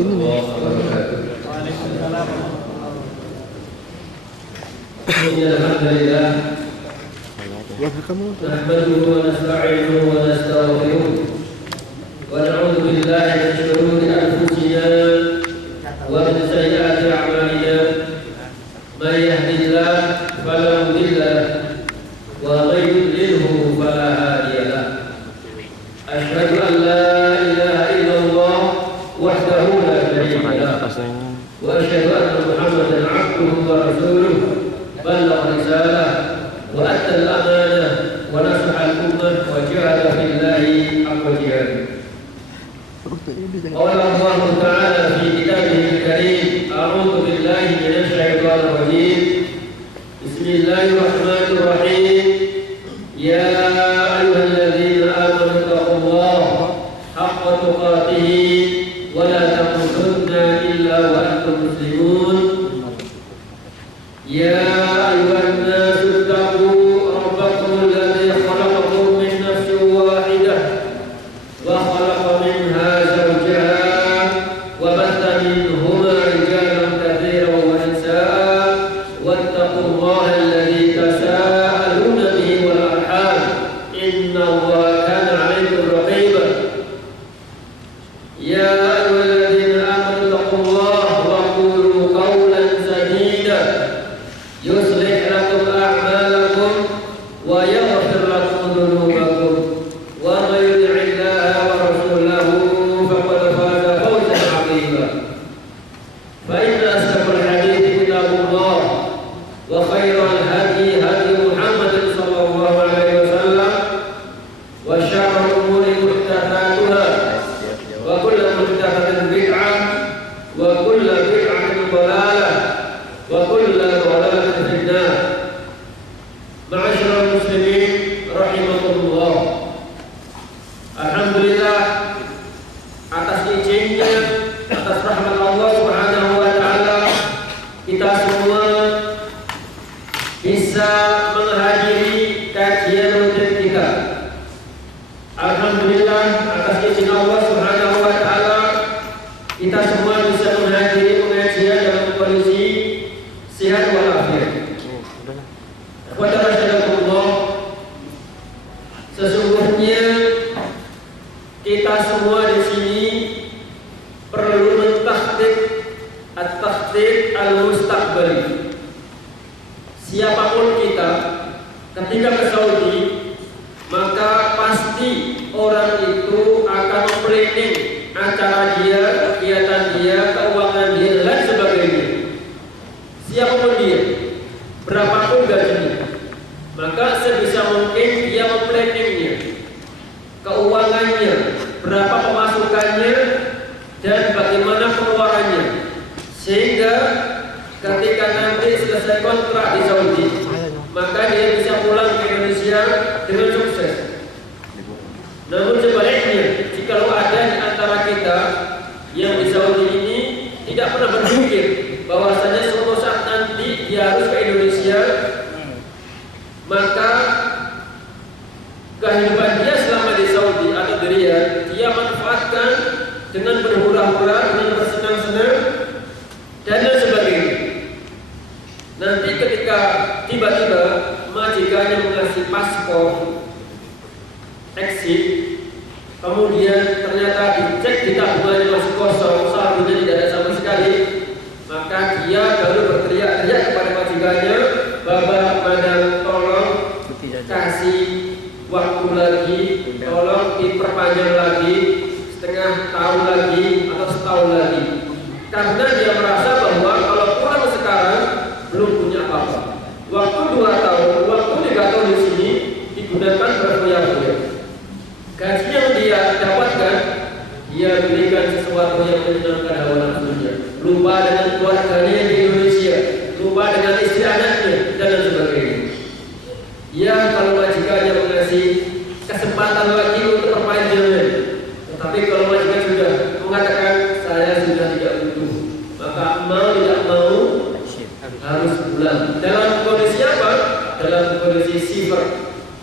sini nih. Alhamdulillah. Ya kamu. Nahmaduhu wa nasta'inuhu wa nastaghfiruh. Wa na'udzu billahi min shururi anfusina wa min sayyiati a'malina. Man yahdihillahu fala mudilla lahu wa man yudlilhu fala hadiya lahu. Asyhadu an la ilaha illallah wahdahu la syarika lahu wa asyhadu anna Muhammadan 'abduhu wa rasuluh. بلغ رسالة وأدى الأمانة ونصح الأمة وجاهد في الله حق جهاده. قال الله تعالى في كتابه الكريم: أعوذ بالله من الشيطان الرجيم. بسم الله الرحمن الرحيم. يا أيها الذين آمنوا اتقوا الله حق تقاته ولا تموتن إلا وأنتم مسلمون. يا أيها الناس اتقوا ربكم الذي خلقكم من نفس واحدة وخلق منها زوجها وبث منهما رجالا كثيرا ونساء واتقوا الله الذي تساءلون به والأرحام إن الله كان عليكم رقيبا. يا أيها الذين آمنوا اتقوا الله وقولوا قولا سديدا يصلح لكم أعمالكم ويغفر لكم ذنوبكم ومن يطع الله ورسوله فقد فاز فوزا عظيما. فإن أصدق الحديث كتاب الله وخير الهدي هدي محمد صلى الله عليه وسلم وشر الأمور محدثاتها وكل محدثة بدعة وكل بدعة ضلالة وكل ضلالة في النار. Ma'asyiral muslimin rahimakumullah. Alhamdulillah atas izinnya, atas rahmat Allah Subhanahu wa taala, kita semua bisa menghadiri kajian rutin kita. Alhamdulillah atas izin Allah Subhanahu wa taala, kita semua bisa menghadiri pengajian dalam kondisi sehat walafiat. Sesungguhnya kita semua di sini perlu mentahqiq at-tahqiq al-mustaqbali. Siapapun kita ketika ke Saudi, maka pasti orang itu akan planning acara dia, kegiatan dia, keuangan dia dan sebagainya. Siapapun dia, berapapun gajinya, maka sebisa mungkin dia memplanningnya, keuangannya, berapa pemasukannya dan bagaimana pengeluarannya, sehingga ketika nanti selesai kontrak di Saudi, maka dia bisa pulang ke Indonesia dengan sukses. Namun sebaliknya, jika ada di antara kita yang di Saudi ini tidak pernah berpikir bahwasanya suatu saat nanti dia harus ke Indonesia, maka kehidupan dia selama di Saudi atau di Riyadh dia manfaatkan dengan berhura-hura, dengan bersenang-senang dan lain sebagainya. Nanti ketika tiba-tiba majikannya mengasih paspor exit, kemudian ternyata dicek di tabungannya masih kosong, saldonya tidak ada sama sekali, maka dia baru berteriak-teriak kepada majikannya, "Bapak, madam, tolong kasih waktu lagi, tolong diperpanjang lagi setengah tahun lagi atau setahun lagi." Karena dia merasa bahwa kalau pulang sekarang belum punya apa-apa. Waktu 2 tahun, waktu 3 tahun di sini digunakan berfoya-foya. Gaji yang dia dapatkan, dia berikan sesuatu yang menyenangkan hawa nafsunya, lupa dengan keluarganya di Indonesia, lupa dengan istri anaknya dan lain sebagainya. Ya, kalau majikannya mengasih kesempatan lagi untuk perpanjangan, tetapi kalau majikan sudah mengatakan saya sudah tidak butuh, maka mau tidak mau harus pulang. Dalam kondisi apa? Dalam kondisi sifar.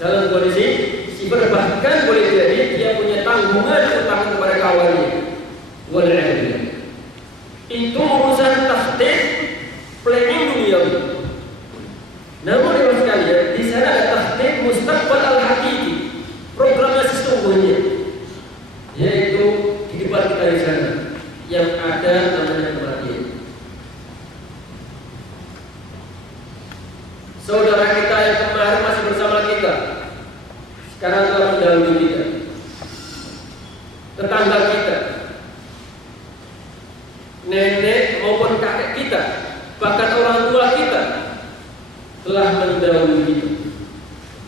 Dalam kondisi sifar, bahkan boleh jadi dia punya tanggungan utang kepada kawannya. Walaikumsalam. itu urusan takhtis planning duniawi. Namun Bapak sekalian, di sana ada takhtis mustaqbal al-hakiki, programnya sesungguhnya, yaitu kehidupan kita di sana yang ada namanya kematian. Saudara kita yang kemarin masih bersama kita, sekarang telah mendahului kita. Tetangga kita, nenek maupun kakek kita, bahkan orang tua kita telah mendahului kita.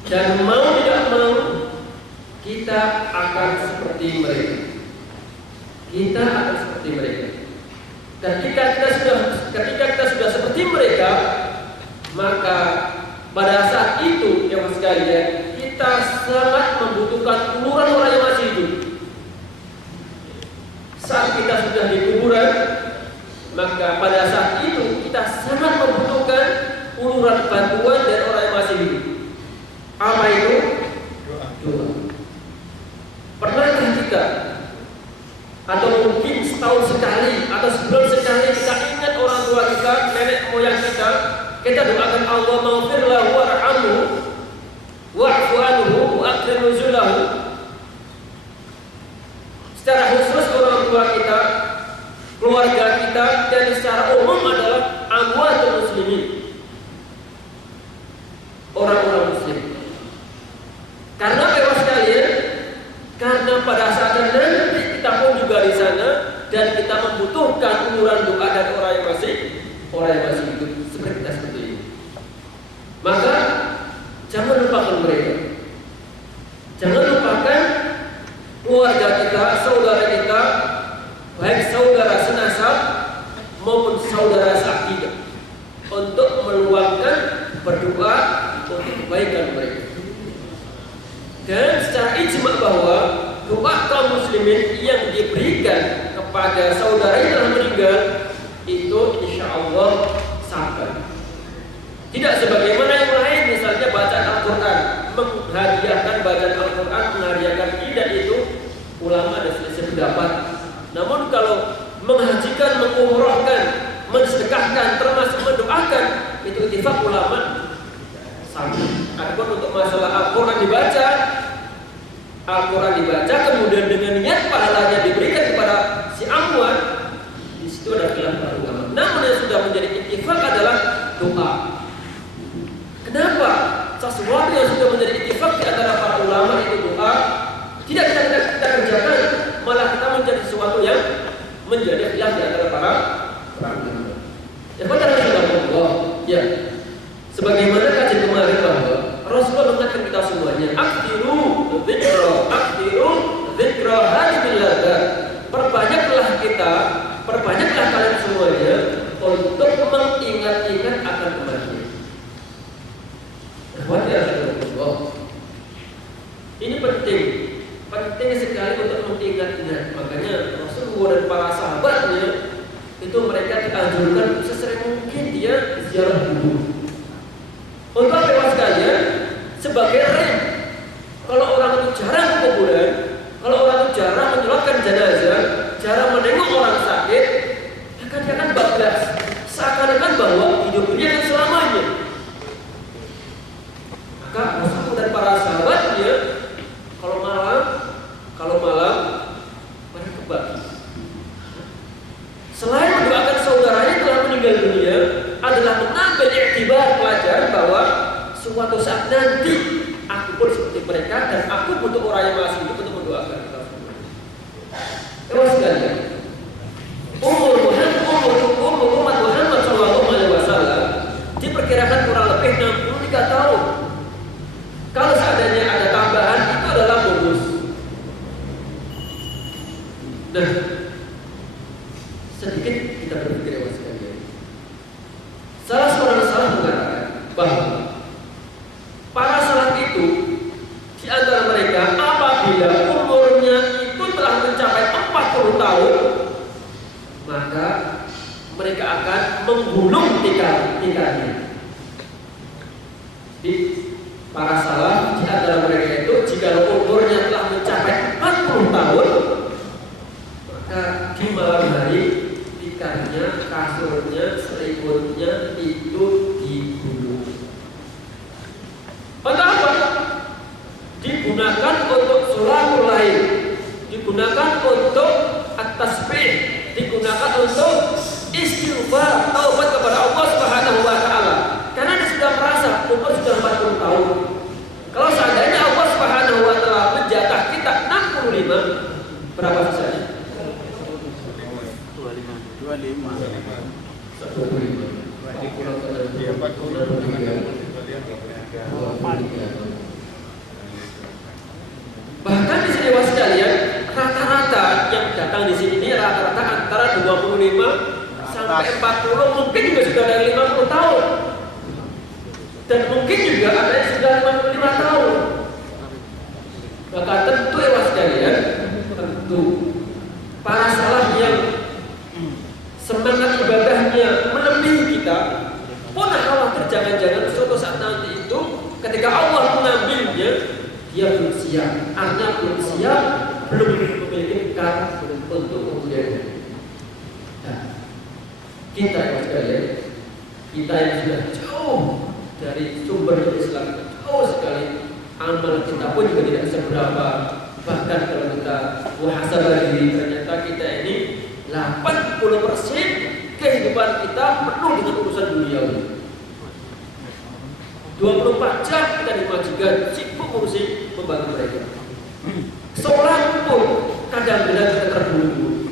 Dan mau tidak mau, kita akan seperti mereka. Kita akan seperti mereka. Dan ketika kita sudah seperti mereka, maka pada saat itu, ya mas sekalian, kita sangat membutuhkan uluran orang yang masih hidup. Saat kita sudah di kuburan, maka pada saat itu kita sangat membutuhkan uluran bantuan dari orang yang masih hidup. Apa itu? Doa. Pernahkah kita, atau mungkin setahun sekali atau sebulan sekali, kita ingat orang tua kita, nenek moyang kita doakan Allah maghfir lahu warhamhu wa'fu anhu wa akrim nuzulahu. Secara khusus orang tua kita, keluarga kita, dan secara umum adalah amwatul muslimin, orang-orang muslim. Karena Bapak sekalian, karena pada saat nanti kita pun juga di sana dan kita membutuhkan uluran doa dari orang yang masih hidup seperti kita seperti ini. Maka jangan lupakan mereka. Jangan lupakan keluarga kita, saudara kita, baik saudara senasab maupun saudara seakidah, untuk meluangkan berdoa untuk kebaikan mereka. Dan secara ijma bahwa doa kaum muslimin yang diberikan kepada saudara yang telah meninggal itu insya Allah sampai. Tidak sebagaimana yang lain, misalnya bacaan Al-Quran, menghadiahkan bacaan Al-Quran, menghadiahkan, tidak, itu ulama ada selisih pendapat. Namun kalau menghajikan, mengumrohkan, mensedekahkan, termasuk mendoakan, itu ittifaq ulama sama. Adapun untuk masalah Al-Quran dibaca, kemudian dengan niat pahalanya diberikan kepada si amwat, di situ ada khilaf para ulama. Namun yang sudah menjadi ittifaq adalah doa. Kenapa? Sesuatu yang sudah menjadi ittifaq di antara para ulama itu doa, tidak kita kerjakan, malah kita menjadi sesuatu yang menjadi khilaf di antara para ulama. Ya pada Rasulullah, ya. Sebagaimana kajian kemarin bahwa Rasulullah mengingatkan kita semuanya, akhiru dzikra hadhil ladzat. Perbanyaklah kalian semuanya untuk mengingat-ingat akan kematian. Rasulullah. Ini penting sekali untuk mengingat-ingat. Makanya Rasulullah dan para sahabatnya itu mereka dianjurkan sesering mungkin dia ziarah kubur. Untuk apa sekalian? Sebagai rem. Kalau orang itu jarang ke kuburan, kalau orang itu jarang menyolatkan jenazah, jarang menengok orang sakit, maka dia akan bablas. Seakan-akan bahwa hidup dunia akan selamanya. Maka Rasulullah dan para sahabatnya kalau malam mereka kebagi. Selain mendoakan saudaranya yang telah meninggal dunia, adalah mengambil iktibar pelajaran bahwa suatu saat nanti aku pun seperti mereka dan aku butuh orang yang masih hidup untuk mendoakan kita semua. Terus sekalian, umat Muhammad SAW diperkirakan kurang lebih 63 tahun. Kalau seandainya ada tambahan, itu adalah bonus. Nah, sedikit kita berpikir ya sekalian. Salah seorang salaf mengatakan bahwa para salaf itu di antara mereka apabila umurnya itu telah mencapai 40 tahun, maka mereka akan menggulung tikarnya. Di para salaf di antara mereka itu jika umurnya telah mencapai 40 tahun, maka di malam hari tikarnya 25, berapa sisanya? 25. Bahkan di sini was sekalian, rata-rata yang datang di sini rata-rata antara 25 sampai 40, mungkin juga sudah dari 50 tahun. Dan mungkin juga ada yang sudah 55 tahun. Maka tentu ya was sekalian, tentu para salaf yang semangat ibadahnya melebihi kita, pun khawatir jangan-jangan suatu saat nanti itu ketika Allah mengambilnya, dia belum siap. Artinya belum siap, belum memiliki bekal untuk kemudian. Nah, kita yang sekalian, kita yang sudah jauh dari sumber Islam, jauh sekali, amal kita pun juga tidak seberapa. Bahkan kalau kita muhasabah diri, ternyata kita ini 80% kehidupan kita penuh dengan urusan duniawi. 24 jam kita di majikan, sibuk ngurusin membantu mereka. Sholat pun kadang-kadang kita terburu-buru.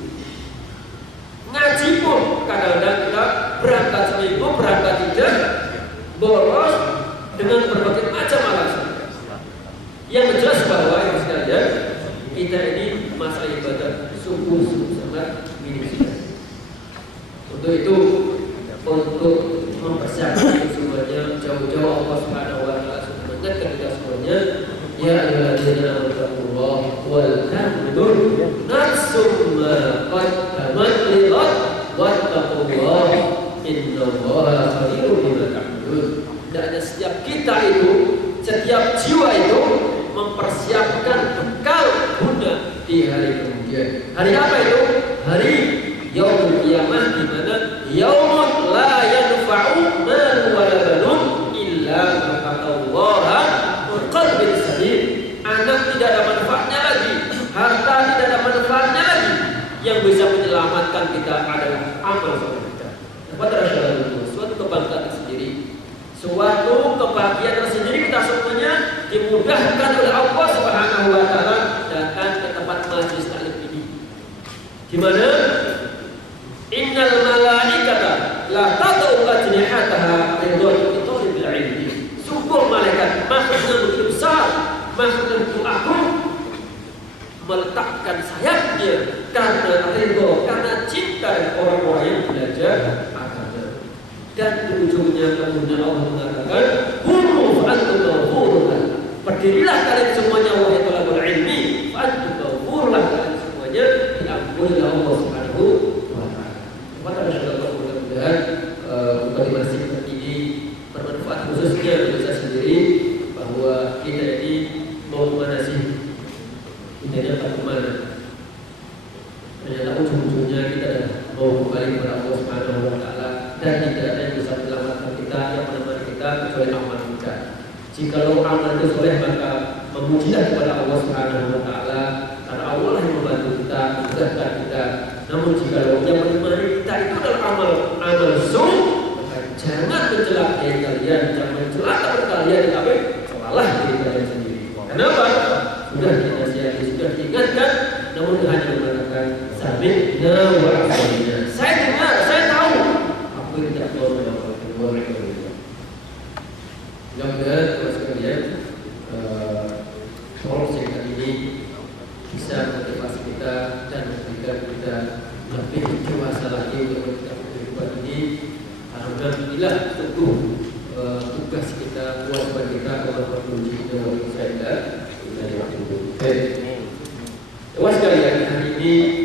Ngaji pun kadang-kadang kita berangkat seminggu, berangkat tidak, bolos dengan berbagai macam alasan. Yang jelas bahwa yang sekalian, kita ini masalah ibadah sungguh-sungguh sangat minim sekali. Untuk itu, untuk mempersiapkan semuanya, jauh-jauh Allah Subhanahu wa taala sudah mengingatkan kita semuanya, ya ayyuhalladzina amanu wal tanzur nafsum ma qaddamat lighad wattaqullaha innallaha khabirun bima ta'malun. Hendaknya setiap kita itu, setiap jiwa itu mempersiapkan bekal guna di hari kemudian. Hari apa itu? Hari Yaumul Qiyamah, di mana yaumun la yanfa'u malun wala banun illa man atallaha biqalbin salim. Anak tidak ada manfaatnya lagi, harta tidak ada manfaatnya lagi. Yang bisa menyelamatkan kita adalah amal soleh kita. Suatu kebanggaan tersendiri, suatu kebahagiaan tersendiri, kita semuanya dimudahkan oleh Allah Subhanahu wa taala datang ke tempat majelis taklim ini. Di mana innal malaikata la tad'u ajnihataha ridwan bil ilmi. Sungguh malaikat makhluk yang begitu besar, makhluk yang begitu agung, meletakkan sayapnya karena ridho, karena cinta dari orang-orang yang belajar agama. Dan di ujungnya kemudian Allah mengatakan, "Hum antum ghafurun." Berdirilah kalian semuanya wahai talabul ilmi, antum ghafurun, kalian semuanya diampuni oleh Allah Subhanahu wa taala. Maka mudah-mudahan mukadimah singkat ini bermanfaat khususnya bagi saya sendiri, bahwa kita ini mau kemana sih? Kita tak kemana? Ternyata ujung-ujungnya kita mau kembali kepada Allah Subhanahu wa taala, dan tidak ada yang bisa menyelamatkan kita, yang menemani kita kecuali amal kita. Jikalau amal itu soleh, maka memujilah kepada Allah Subhanahu wa taala, karena Allah yang membantu kita, memudahkan kita. Namun jikalau yang menemani kita itu adalah amal sunnah, maka jangan mencelakai kalian, jangan mencelakakan kalian, tapi celalah diri kalian sendiri. Kenapa? Sudah dinasihati, sudah diingatkan, namun hanya mengatakan sami'na wa ata'na. Saya dengar, saya tahu, aku tidak mau mengamalkan. Mudah-mudahan teman sekalian, tolong singkat ini bisa motivasi kita dan memberikan kita lebih dewasa lagi untuk kehidupan ini. Karena inilah sungguh tugas